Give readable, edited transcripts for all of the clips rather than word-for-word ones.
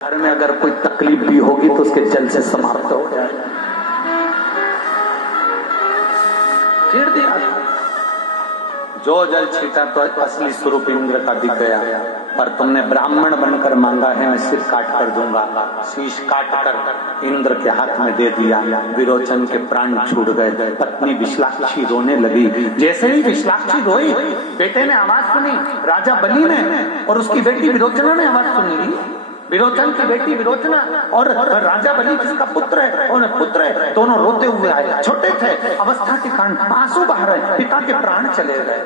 घर में अगर कोई तकलीफ भी होगी तो उसके जल से समाप्त हो जाए। छीड़ दिया, जो जल छीटा तो असली स्वरूप इंद्र का दिख गया। पर तुमने ब्राह्मण बनकर मांगा है, मैं सिर काट कर दूंगा। शीश काट कर इंद्र के हाथ में दे दिया। विरोचन के प्राण छूट गए। पत्नी विशालाक्षी रोने लगी। जैसे ही विशालाक्षी रोई, बेटे ने आवाज सुनी, राजा बलि ने और उसकी बेटी विरोचना ने आवाज सुनी। विरोचन की बेटी विरोचना और राजा बलि जिसका पुत्र है और पुत्र है, दोनों रोते हुए आए। छोटे थे, अवस्था के कारण आंसू बह रहे, पिता के प्राण चले गए।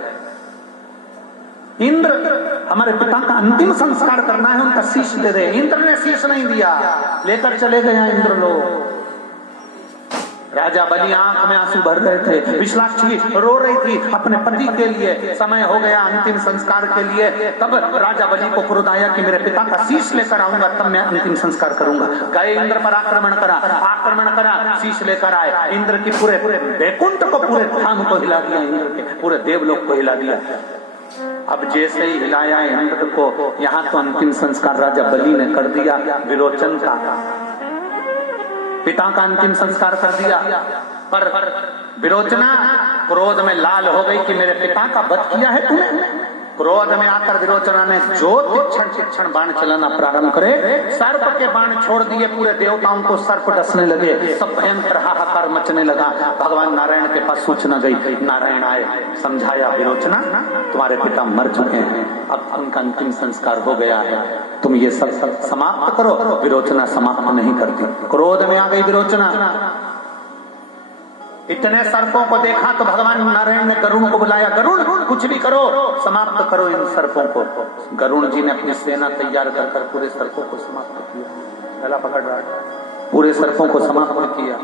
इंद्र, हमारे पिता का अंतिम संस्कार करना है, उनका शीश दे दे। इंद्र ने शीश नहीं दिया, लेकर चले गए इंद्र लोग। राजा बलि आंख में आंसू भर रहे थे। विशालाक्षी रो रही थी अपने पति के लिए। समय हो गया अंतिम संस्कार के लिए। तब राजा बलि को क्रोध आया कि मेरे पिता का शीश लेकर आऊंगा, तब मैं अंतिम संस्कार करूंगा। गए इंद्र पर आक्रमण करा, शीश लेकर आए। इंद्र की पूरे वैकुंठ को, पूरे धाम को हिला दिया, इंद्र के पूरे देवलोक को हिला दिया। अब जैसे ही हिलाया इंद्र को, यहाँ तो अंतिम संस्कार राजा बलि ने कर दिया। विरोचन का पिता का अंतिम संस्कार कर दिया। पर विरोचना क्रोध में लाल हो गई कि मेरे पिता का वध किया है तूने। क्रोध में आकर विरोचना ने जो तीक्ष्ण बाण चलाना प्रारंभ करे, सर्प के बाण छोड़ दिए। पूरे देवताओं को सर्प डसने लगे। सब भयंकर हाहाकार मचने लगा। भगवान नारायण के पास सूचना गई। नारायण आए, समझाया, विरोचना तुम्हारे पिता मर चुके हैं, अब उनका अंतिम संस्कार हो गया है, तुम ये सब समाप्त करो। विरोचना समाप्त नहीं करती, क्रोध में आ गई विरोचना। इतने सर्पों को देखा तो भगवान नारायण ने गरुड़ को बुलाया। गरुड़, कुछ भी करो, समाप्त करो इन सर्पों को। गरुड़ जी ने अपनी सेना तैयार कर पूरे सर्पों को समाप्त किया। गला पकड़ रहा है, पूरे सर्पों को समाप्त किया।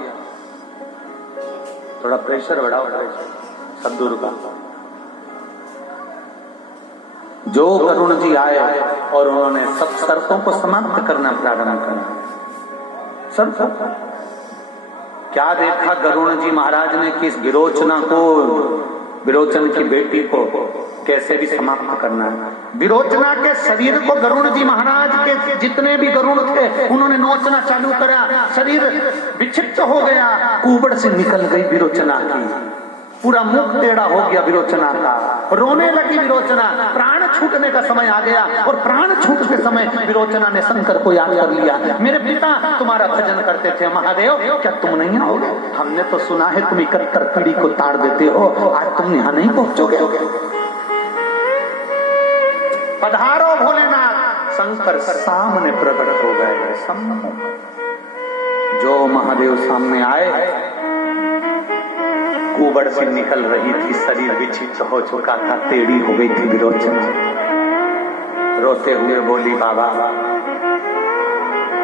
थोड़ा प्रेशर बढ़ाओ सद्गुरु का। जो गरुड़ जी आए और उन्होंने सब सर्पों को समाप्त करना प्रारंभ करा। सर्प क्या देखा गरुड़ जी महाराज ने कि इस विरोचना को, विरोचन की बेटी को कैसे भी समाप्त करना है। विरोचना के शरीर को गरुड़ जी महाराज के जितने भी गरुड़ थे उन्होंने नोचना चालू करा। शरीर विक्षिप्त हो गया, कुबड़ से निकल गई विरोचना की। पूरा मुख टेढ़ा हो गया विरोचना का। रोने लगी विरोचना। प्राण छूटने का समय आ गया और प्राण छूटते समय विरोचना ने शंकर को याद कर लिया। मेरे पिता तुम्हारा भजन करते थे महादेव, क्या तुम नहीं आओगे? हमने तो सुना है तुम 71 पीढ़ी को ताड़ देते हो, आज तुम यहाँ नहीं पहुंचोगे। पधारो भोलेनाथ। शंकर सामने प्रकट हो गए। जो महादेव सामने आए, कुबड़ से निकल रही थी, शरीर विक्षिप्त हो चुका था, टेढ़ी हो गई थी विरोचना। रोते हुए बोली, बाबा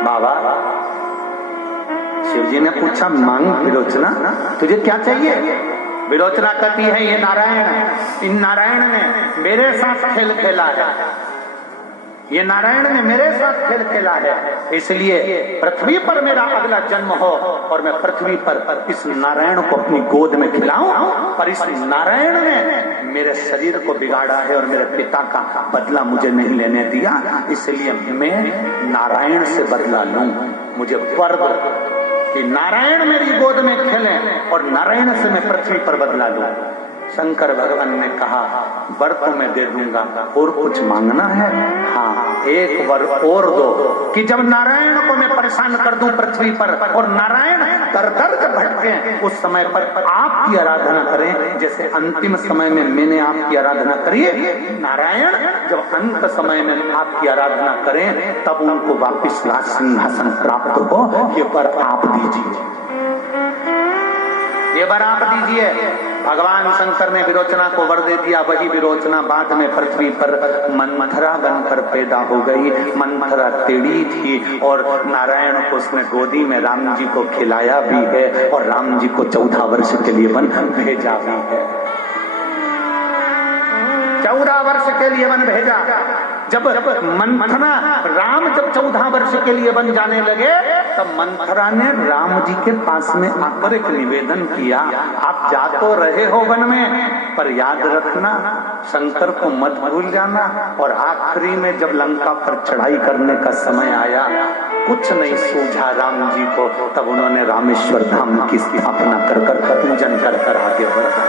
बाबा। शिव जी ने पूछा, मांग विरोचना, तुझे क्या चाहिए? विरोचना कहती है, ये नारायण, इन नारायण ने मेरे साथ खेल खेला है, ये नारायण ने मेरे साथ खेल खेला है, इसलिए पृथ्वी पर मेरा अगला जन्म हो और मैं पृथ्वी पर इस नारायण को अपनी गोद में खिलाऊं। पर इस नारायण ने मेरे शरीर को बिगाड़ा है और मेरे पिता का बदला मुझे नहीं लेने दिया, इसलिए मैं नारायण से बदला लूं। मुझे वर दो कि नारायण मेरी गोद में खेले और नारायण से मैं पृथ्वी पर बदला लूं। शंकर भगवान ने कहा, वर तो मैं दे दूंगा, और कुछ मांगना है? हाँ, एक वर और दो कि जब नारायण को मैं परेशान कर दूं पृथ्वी पर और नारायण दर दर भटके, उस समय पर आपकी आराधना करें, जैसे अंतिम समय में मैंने आपकी आराधना करी। नारायण जब अंत समय में आपकी आराधना करें, तब उनको वापिस राज सिंहासन प्राप्त हो। ये वर आप दीजिए, ये वर आप दीजिए। भगवान शंकर ने विरोचना को वर दे दिया। वही विरोचना बाद में पृथ्वी पर मंथरा बनकर पैदा हो गई। मंथरा टेढ़ी थी और नारायण को उसने गोदी में राम जी को खिलाया भी है और राम जी को 14 वर्ष के लिए वन भेजा भी है। 14 वर्ष के लिए वन भेजा। जब मंथरा, राम जब 14 वर्ष के लिए वन जाने लगे, तब मंथरा ने राम जी के पास में आकर एक निवेदन किया, आप जा तो रहे हो वन में, पर याद रखना शंकर को मत भूल जाना। और आखिरी में जब लंका पर चढ़ाई करने का समय आया कुछ नहीं सूझा राम जी को, तब उन्होंने रामेश्वर धाम की स्थापना कर पूजन कर आगे बढ़ा।